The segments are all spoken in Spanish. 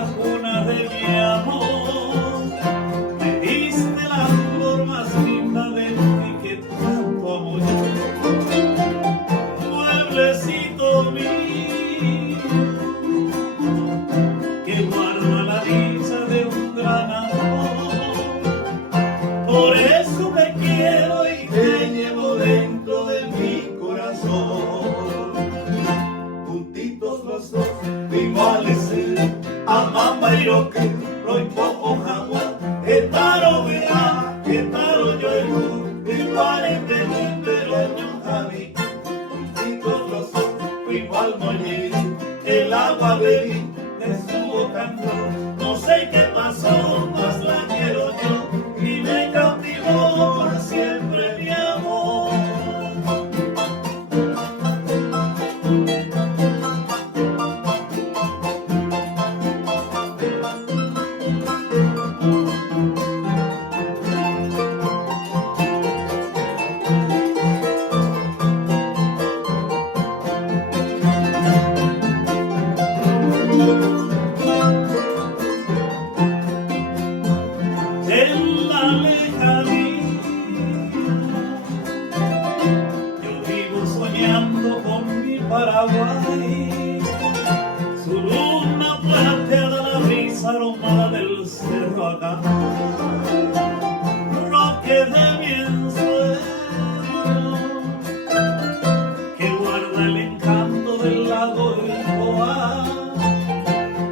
la cuna de mi amor. Me diste la flor más linda de ti que tanto amo yo. Mueblecito mío, que guarda la dicha de un gran amor. Por eso te quiero y te llevo dentro de mi corazón. Juntitos los dos, iguales, amamba y lo que roipo jamás, etaro verá, etaro yo iguales de mí, pero no Javi. Juntitos los dos, igual morir, el agua bebí de su boca, no sé qué pasó, más la quiero yo y me cautivó por siempre mi amor. En la lejanía yo vivo soñando con mi Paraguay, su luna plateada, la brisa aromada del cerro acá, roque de mi ensueño que guarda el encanto del lago Ilboa.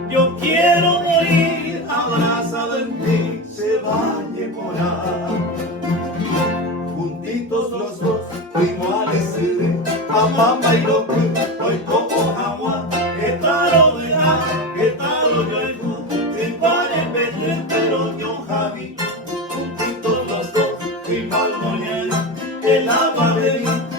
Yo quiero morir abrazado en ti, se bañe por ahí. Juntitos los dos, iguales, amamba y lo que hoy como jamás, que taro verá, que taro yo igual en Belén, pero yo Javi. Juntitos los dos, igual morir, el agua de mí.